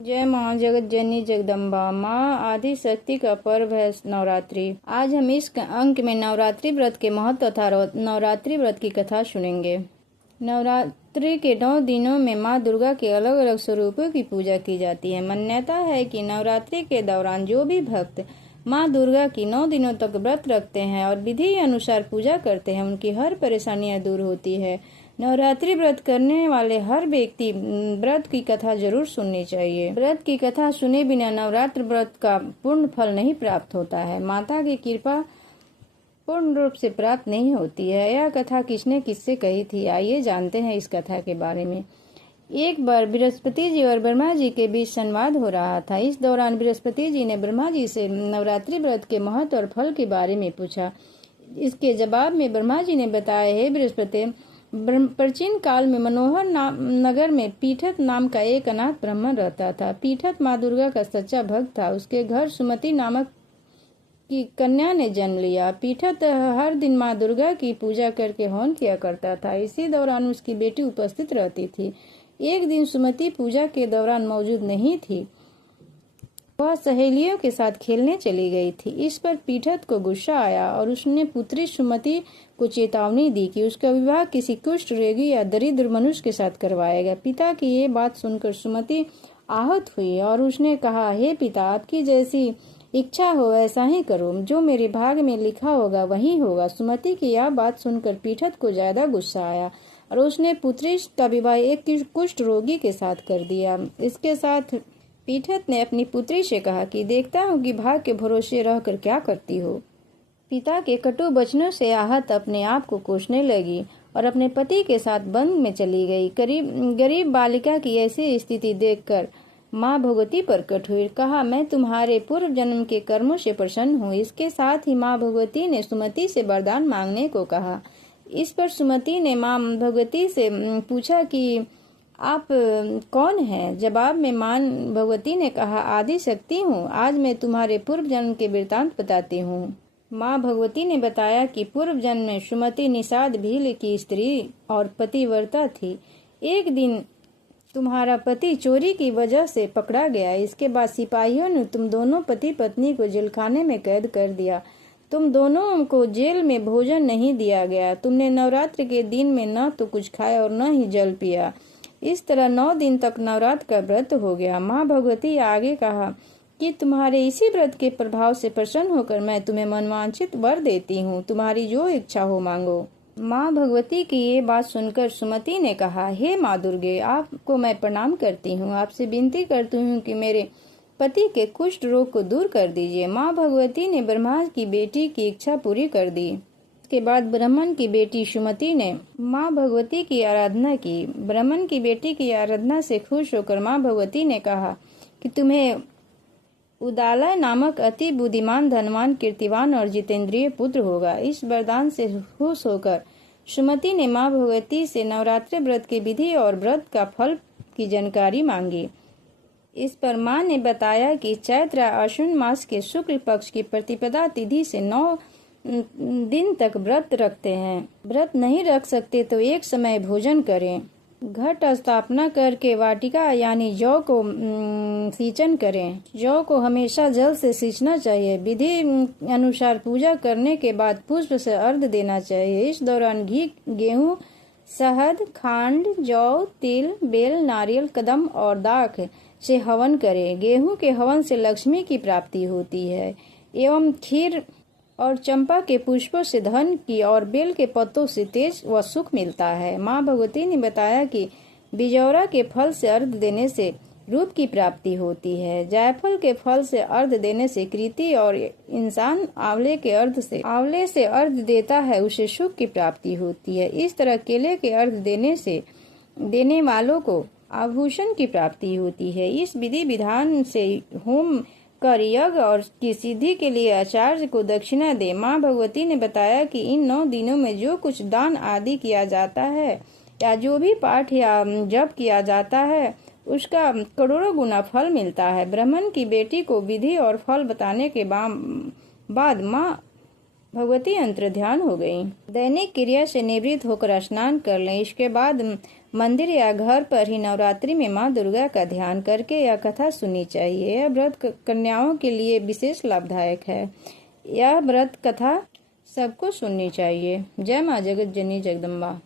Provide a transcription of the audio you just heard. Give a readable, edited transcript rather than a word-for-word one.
जय माँ जगत जननी जगदम्बा। माँ आदि शक्ति का पर्व है नवरात्रि। आज हम इस अंक में नवरात्रि व्रत के महत्व तथा नवरात्रि व्रत की कथा सुनेंगे। नवरात्रि के 9 दिनों में माँ दुर्गा के अलग अलग स्वरूपों की पूजा की जाती है। मान्यता है कि नवरात्रि के दौरान जो भी भक्त माँ दुर्गा की 9 दिनों तक व्रत रखते हैं और विधि अनुसार पूजा करते हैं, उनकी हर परेशानियां दूर होती है। नवरात्रि व्रत करने वाले हर व्यक्ति व्रत की कथा जरूर सुननी चाहिए। व्रत की कथा सुने बिना नवरात्र व्रत का पूर्ण फल नहीं प्राप्त होता है। माता की कृपा पूर्ण रूप से प्राप्त नहीं होती है। यह कथा किसने किससे कही थी, आइए जानते हैं इस कथा के बारे में। एक बार बृहस्पति जी और ब्रह्मा जी के बीच संवाद हो रहा था। इस दौरान बृहस्पति जी ने ब्रह्मा जी से नवरात्रि व्रत के महत्व और फल के बारे में पूछा। इसके जवाब में ब्रह्मा जी ने बताया, हे बृहस्पति, प्राचीन काल में मनोहर नगर में पीठत नाम का एक अनाथ ब्राह्मण रहता था। पीठत माँ दुर्गा का सच्चा भक्त था। उसके घर सुमति नामक की कन्या ने जन्म लिया। पीठत हर दिन माँ दुर्गा की पूजा करके हवन किया करता था। इसी दौरान उसकी बेटी उपस्थित रहती थी। एक दिन सुमति पूजा के दौरान मौजूद नहीं थी। वह सहेलियों के साथ खेलने चली गई थी। इस पर पीठत को गुस्सा आया और उसने पुत्री सुमति को चेतावनी दी कि उसका विवाह किसी कुष्ठ रोगी या दरिद्र मनुष्य के साथ करवाएगा। पिता की ये बात सुनकर सुमति आहत हुई और उसने कहा, हे पिता, आपकी जैसी इच्छा हो वैसा ही करो। जो मेरे भाग में लिखा होगा वही होगा। सुमति की यह बात सुनकर पीठत को ज्यादा गुस्सा आया और उसने पुत्री का विवाह एक कुष्ठ रोगी के साथ कर दिया। इसके साथ पीठत ने अपनी पुत्री से कहा कि देखता हूँ कि भाग के भरोसे रहकर क्या करती हो। पिता के कटु वचनों से आहत अपने आप को कोसने लगी और अपने पति के साथ वन में चली गई। गरीब बालिका की ऐसी स्थिति देखकर माँ भगवती प्रकट हुई। कहा, मैं तुम्हारे पूर्व जन्म के कर्मों से प्रसन्न हूँ। इसके साथ ही माँ भगवती ने सुमति से वरदान मांगने को कहा। इस पर सुमति ने माँ भगवती से पूछा कि आप कौन हैं? जवाब में माँ भगवती ने कहा, आदि शक्ति हूँ। आज मैं तुम्हारे पूर्व जन्म के वृतांत बताती हूँ। माँ भगवती ने बताया कि पूर्व जन्म में सुमति निषाद भील की स्त्री और पतिव्रता थी। एक दिन तुम्हारा पति चोरी की वजह से पकड़ा गया। इसके बाद सिपाहियों ने तुम दोनों पति पत्नी को जेलखाने में कैद कर दिया। तुम दोनों को जेल में भोजन नहीं दिया गया। तुमने नवरात्र के दिन में न तो कुछ खाया और न ही जल पिया। इस तरह 9 दिन तक नवरात्र का व्रत हो गया। माँ भगवती आगे कहा कि तुम्हारे इसी व्रत के प्रभाव से प्रसन्न होकर मैं तुम्हें मनवांछित वर देती हूँ। तुम्हारी जो इच्छा हो मांगो। माँ भगवती की ये बात सुनकर सुमति ने कहा, हे माँ दुर्गे, आपको मैं प्रणाम करती हूँ। आपसे विनती करती हूँ कि मेरे पति के कुष्ठ रोग को दूर कर दीजिए। माँ भगवती ने ब्रह्मा की बेटी की इच्छा पूरी कर दी। के बाद ब्राह्मण की बेटी सुमति ने माँ भगवती की आराधना की। ब्राह्मण की बेटी की आराधना से खुश होकर माँ भगवती ने कहा कि तुम्हें उदालय नामक अति बुद्धिमान, धनवान, कीर्तिवान और जितेंद्रिय पुत्र होगा। इस वरदान से खुश होकर सुमति ने माँ भगवती से नवरात्रि व्रत की विधि और व्रत का फल की जानकारी मांगी। इस पर माँ ने बताया कि चैत्र आश्विन मास के शुक्ल पक्ष की प्रतिपदा तिथि से 9 दिन तक व्रत रखते हैं। व्रत नहीं रख सकते तो एक समय भोजन करें। घट स्थापना करके वाटिका यानी जौ को सिंचन करें। जौ को हमेशा जल से सींचना चाहिए। विधि अनुसार पूजा करने के बाद पुष्प से अर्घ्य देना चाहिए। इस दौरान घी, गेहूं, शहद, खांड, जौ, तिल, बेल, नारियल, कदम और दाख से हवन करें। गेहूं के हवन से लक्ष्मी की प्राप्ति होती है एवं खीर और चंपा के पुष्पों से धन की और बेल के पत्तों से तेज व सुख मिलता है। माँ भगवती ने बताया कि बिजौरा के फल से अर्घ्य देने से रूप की प्राप्ति होती है। जायफल के फल से अर्घ्य देने से कृति और इंसान आंवले से अर्घ्य देता है उसे सुख की प्राप्ति होती है। इस तरह केले के अर्घ्य देने वालों को आभूषण की प्राप्ति होती है। इस विधि विधान से होम कर यज्ञ और की सिद्धि के लिए आचार्य को दक्षिणा दे। माँ भगवती ने बताया कि इन 9 दिनों में जो कुछ दान आदि किया जाता है या जो भी पाठ या जप किया जाता है उसका करोड़ों गुना फल मिलता है। ब्राह्मण की बेटी को विधि और फल बताने के बाद माँ भगवती अंतर ध्यान हो गई। दैनिक क्रिया से निवृत्त होकर स्नान कर लें। इसके बाद मंदिर या घर पर ही नवरात्रि में माँ दुर्गा का ध्यान करके यह कथा सुननी चाहिए। यह व्रत कन्याओं के लिए विशेष लाभदायक है। यह व्रत कथा सबको सुननी चाहिए। जय माँ जगत जननी जगदम्बा।